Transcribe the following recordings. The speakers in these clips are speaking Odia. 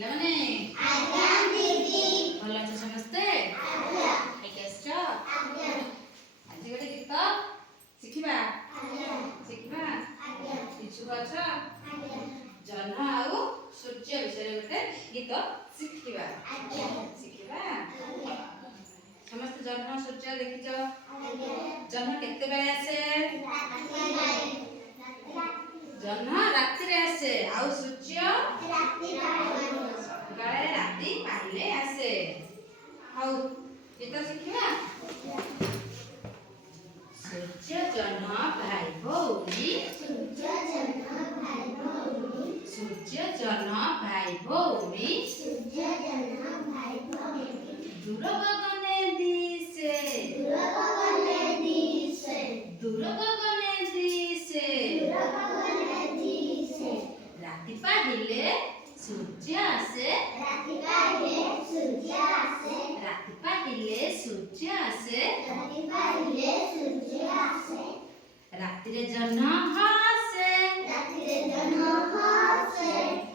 ପିଲାମାନେ ଆଜ୍ଞା ଦିଦି। ଭଲ ଅଛ ସମସ୍ତେ? ଆଜ୍ଞା। ଖାଇକି ଆସିଛ? ଆଜ୍ଞା। ଆଜି ଗୋଟେ ଗୀତ ଶିଖିବା। ଆଜ୍ଞା। ଶିଖିବା? ଆଜ୍ଞା। ଇଚ୍ଛୁକ ଅଛ? ଆଜ୍ଞା। ଜହ୍ନ ଆଉ ସୂର୍ଯ୍ୟ ବିଷୟରେ ଗୋଟେ ଗୀତ ଶିଖିବା। ଆଜ୍ଞା। ଶିଖିବା? ଆଜ୍ଞା। ସମସ୍ତେ ଜହ୍ନ ସୂର୍ଯ୍ୟ ଦେଖିଛ? ଆଜ୍ଞା। ଜହ୍ନ କେତେବେଳେ ଆସେ? ରାତିରେ। ଜହ୍ନ ରାତିରେ ଆସେ ଆଉ ସୂର୍ଯ୍ୟ ସକାଳେ ରାତି ପାହିଲେ ଆସେ। ହଉ ଗୀତ ଶିଖିବା। ସୂର୍ଯ୍ୟ ଜହ୍ନ ଭାଇ ଭଉଣୀ। ସୂର୍ଯ୍ୟ ଜହ୍ନ ଭାଇ ଭଉଣୀ। ସୂର୍ଯ୍ୟ ଜହ୍ନ ଭାଇ ଭଉଣୀ। ସୂର୍ଯ୍ୟ ଜହ୍ନ ଭାଇ ଭଉଣୀ। ଦୂର ଗଗନେ ଦିଶେ। ଦୂର ଗଗନେ ଦିଶେ। ଦୂର ଗଗନେ ଦିଶେ। ଦୂର ଗଗନେ ଦିଶେ। ରାତି ପାହିଲେ ସୂର୍ଯ୍ୟ ଆସେ। ରାତି ପାହିଲେ ସୂର୍ଯ୍ୟ ଆସେ। ରାତି ପାହିଲେ ସୂର୍ଯ୍ୟ ଆସେ। ରାତି ପାହିଲେ ସୂର୍ଯ୍ୟ ଆସେ। ରାତିରେ ଜହ୍ନ ହସେ। ରାତିରେ ଜହ୍ନ ହସେ।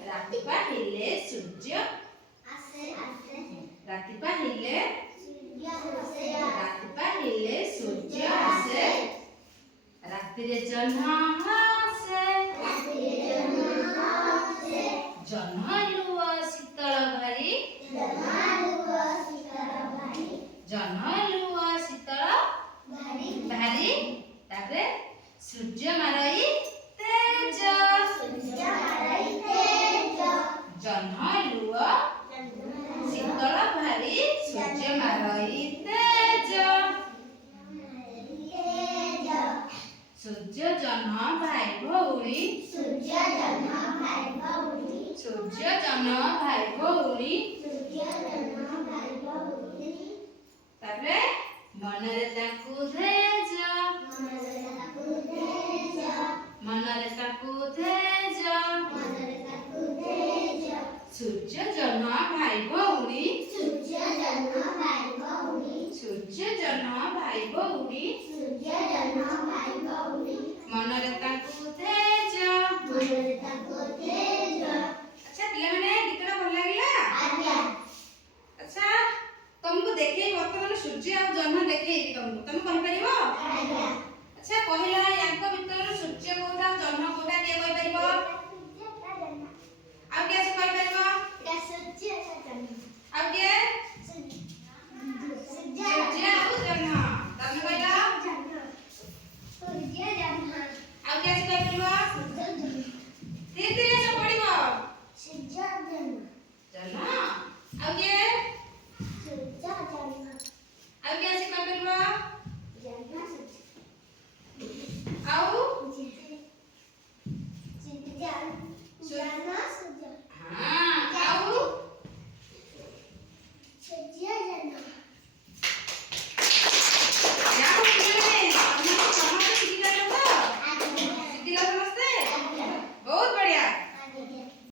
ରାତି ପାହିଲେ ସୂର୍ଯ୍ୟ ଆସେ ଆସେ। ରାତି ପାହିଲେ ସୂର୍ଯ୍ୟ ଆସେ। ରାତି ପାହିଲେ ସୂର୍ଯ୍ୟ ଆସେ। ରାତିରେ ଜହ୍ନ ହସେ। ରାତିରେ ଜହ୍ନ ହସେ। ଜହ୍ନ ଲୁହ ଶୀତଳ ଭାରି। ଜହ୍ନ ଲୁହ ଶୀତଳ ଭାରି। ଜହ୍ନ ଲୁହ ଶୀତଳ ଭାରି। ଭାରି। ତାପରେ ସୂର୍ଯ୍ୟ ମାରଇ ତେଜ। ସୂର୍ଯ୍ୟ ମାରଇ ତେଜ। ଜହ୍ନ ଲୁହ ଶୀତଳ ଭାରି। ସୂର୍ଯ୍ୟ ମାରଇ ତେଜ। ସୂର୍ଯ୍ୟ ଜହ୍ନ ଭାଇ ଭଉଣୀ। ସୂର୍ଯ୍ୟ ଜହ୍ନ ଭାଇ ଭଉଣୀ। ସୂର୍ଯ୍ୟ ଜହ୍ନ ଭାଇ ଭଉଣୀ। ସୂର୍ଯ୍ୟ ଜହ୍ନ ଭାଇ ଭଉଣୀ। ତାପରେ ମନରେ ତାକୁ ଧେଜ। ମନରେ ତାକୁ ତେଜ। ମନରେ ତାକୁ ଧେଜ। ମନରେ ତାକୁ ତେଜ। ସୂର୍ଯ୍ୟ ଜହ୍ନ ଭାଇ ଭଉଣୀ। ସୂର୍ଯ୍ୟ ଜହ୍ନ ଭାଇ ଭଉଣୀ। ସୂର୍ଯ୍ୟ ଜହ୍ନ ଭାଇ ଭଉଣୀ। ସୂର୍ଯ୍ୟ ଜହ୍ନ ଭାଇ ଭଉଣୀ। ମନରେ